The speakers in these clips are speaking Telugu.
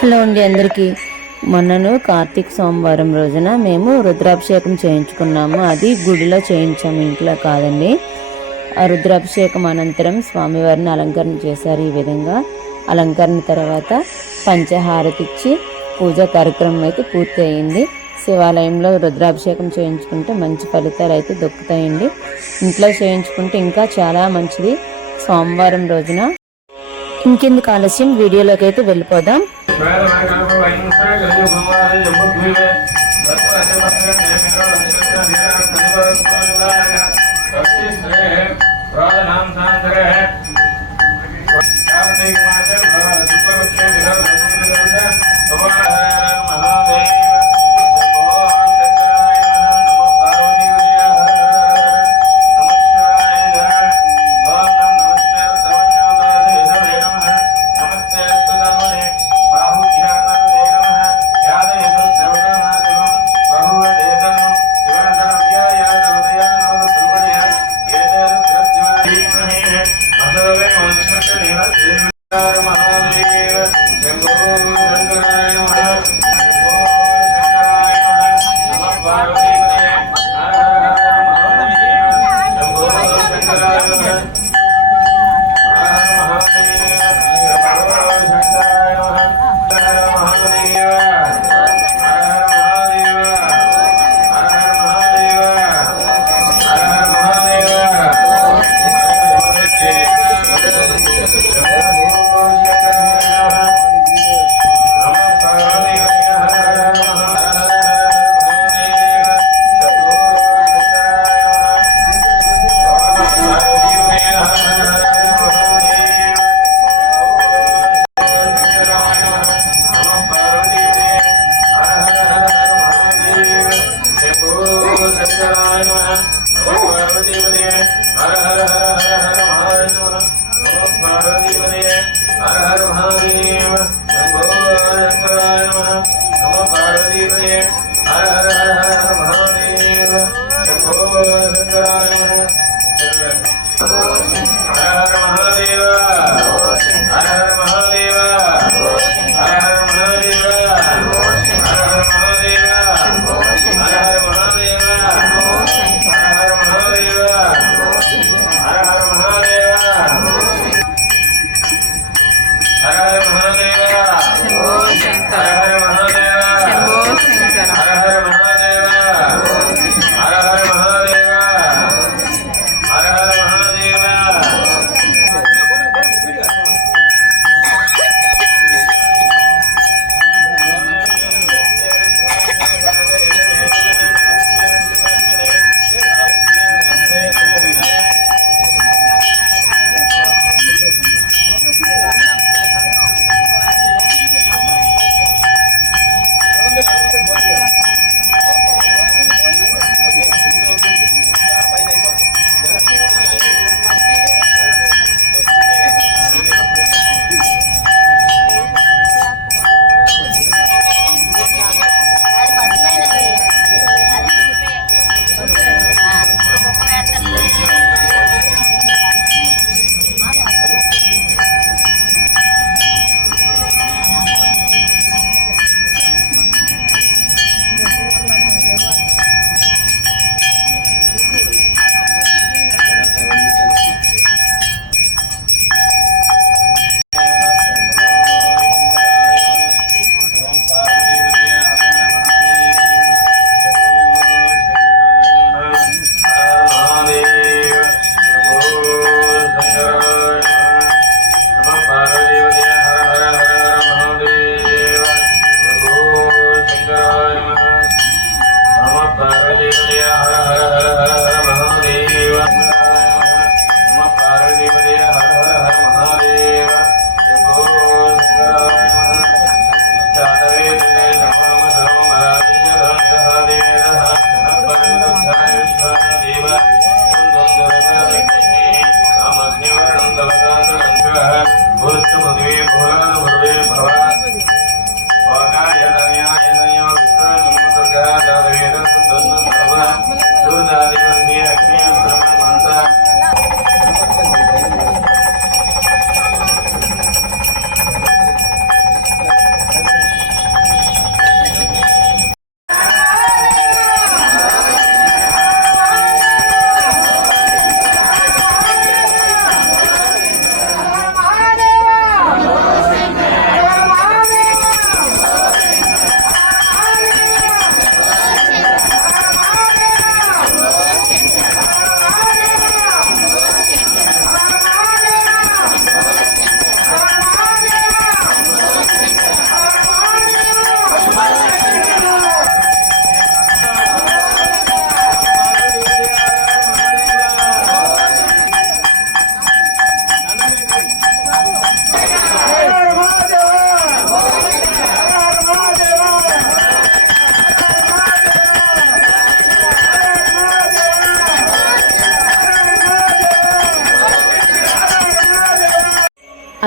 హలో అండి అందరికీ. మొన్నను కార్తీక సోమవారం రోజున మేము రుద్రాభిషేకం చేయించుకున్నాము. అది గుడిలో చేయించాము, ఇంట్లో కాదండి. ఆ రుద్రాభిషేకం అనంతరం స్వామివారిని అలంకరణ చేశారు. ఈ విధంగా అలంకరణ తర్వాత పంచహారతి ఇచ్చి పూజా కార్యక్రమం అయితే పూర్తి అయింది. శివాలయంలో రుద్రాభిషేకం చేయించుకుంటే మంచి ఫలితాలు అయితే దొక్కుతాయండి. ఇంట్లో చేయించుకుంటే ఇంకా చాలా మంచిది. సోమవారం రోజున ఇంకెందుకు ఆలస్యం, వీడియోలోకి అయితే వెళ్ళిపోదాం.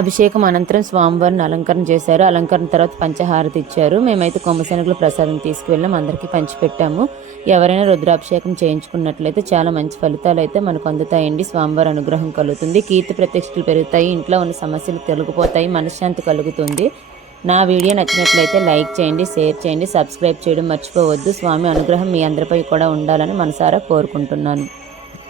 అభిషేకం అనంతరం స్వామివారిని అలంకరణ చేశారు. అలంకరణ తర్వాత పంచహారతి ఇచ్చారు. మేమైతే కొమ్మశనగల ప్రసాదం తీసుకువెళ్ళాం, అందరికీ పంచిపెట్టాము. ఎవరైనా రుద్రాభిషేకం చేయించుకున్నట్లయితే చాలా మంచి ఫలితాలు అయితే మనకు అందుతాయండి. స్వామివారి అనుగ్రహం కలుగుతుంది, కీర్తి ప్రతిష్టలు పెరుగుతాయి, ఇంట్లో ఉన్న సమస్యలు తొలగిపోతాయి, మనశ్శాంతి కలుగుతుంది. నా వీడియో నచ్చినట్లయితే లైక్ చేయండి, షేర్ చేయండి, సబ్స్క్రైబ్ చేయడం మర్చిపోవద్దు. స్వామి అనుగ్రహం మీ అందరిపై కూడా ఉండాలని మనసారా కోరుకుంటున్నాను.